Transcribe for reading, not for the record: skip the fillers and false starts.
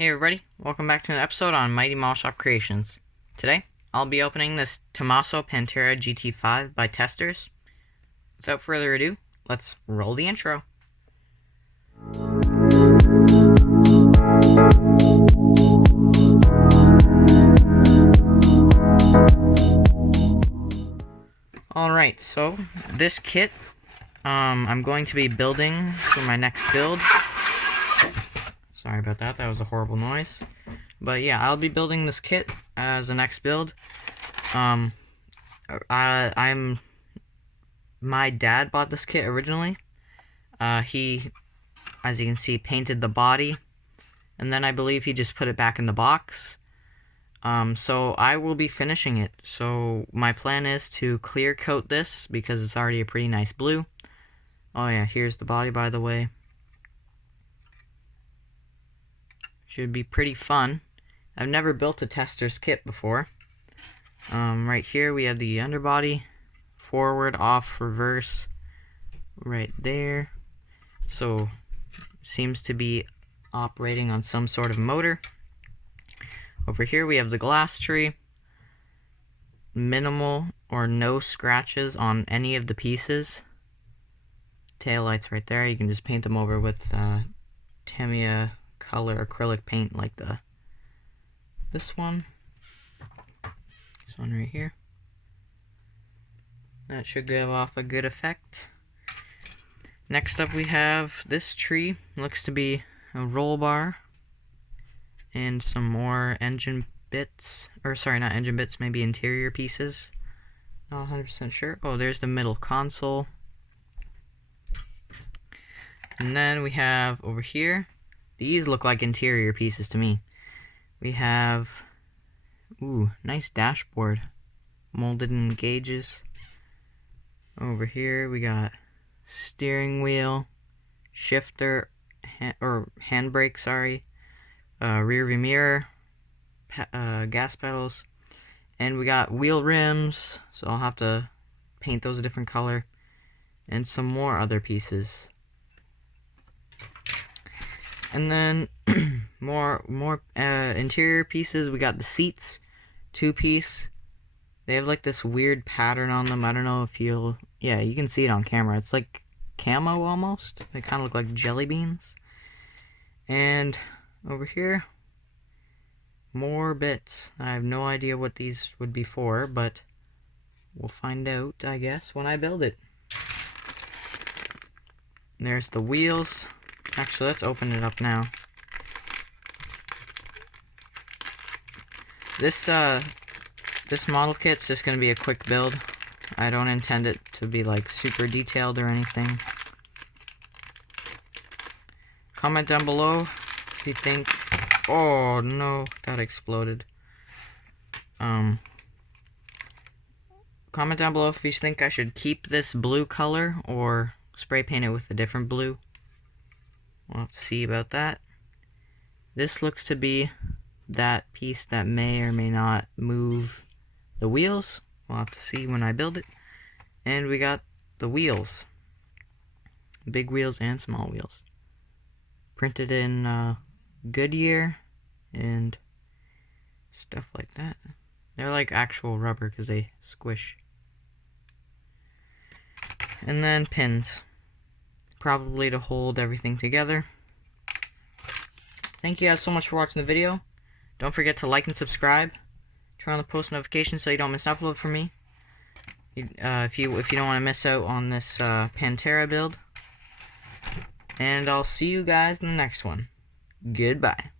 Hey everybody, welcome back to an episode on Mighty Mall Shop Creations. Today, I'll be opening this DeTomaso Pantera GT5 by Testors. Without further ado, let's roll the intro. Alright, so this kit, I'm going to be building for my next build. Sorry about that, that was a horrible noise. But yeah, I'll be building this kit as the next build. My dad bought this kit originally. He, as you can see, painted the body. And then I believe he just put it back in the box. So I will be finishing it. So my plan is to clear coat this because it's already a pretty nice blue. Oh yeah, here's the body, by the way. Should be pretty fun. I've never built a Testors kit before. Right here we have the underbody, forward, off, reverse, right there. So seems to be operating on some sort of motor. Over here we have the glass tree. Minimal or no scratches on any of the pieces. Taillights right there. You can just paint them over with Tamiya color acrylic paint like this one right here. That should give off a good effect. Next up we have this tree. Looks to be a roll bar and some more engine bits, or sorry, not engine bits, maybe interior pieces. Not 100% sure. Oh, there's the middle console. And then we have over here, these look like interior pieces to me. We have, ooh, nice dashboard, molded in gauges. Over here we got steering wheel, shifter, handbrake, sorry, rear view mirror, gas pedals, and we got wheel rims, so I'll have to paint those a different color, and some more other pieces. And then more interior pieces. We got the seats, 2-piece. They have like this weird pattern on them. I don't know if you can see it on camera. It's like camo almost. They kind of look like jelly beans. And over here, more bits. I have no idea what these would be for, but we'll find out, I guess, when I build it. And there's the wheels. Actually, let's open it up now. This model kit's just gonna be a quick build. I don't intend it to be like super detailed or anything. Comment down below if you think, oh no, that exploded. Comment down below if you think I should keep this blue color or spray paint it with a different blue. We'll have to see about that. This looks to be that piece that may or may not move the wheels. We'll have to see when I build it. And we got the wheels. Big wheels and small wheels. Printed in Goodyear and stuff like that. They're like actual rubber because they squish. And then pins. Probably to hold everything together. Thank you guys so much for watching the video. Don't forget to like and subscribe. Turn on the post notifications so you don't miss an upload from me. If you don't want to miss out on this Pantera build. And I'll see you guys in the next one. Goodbye.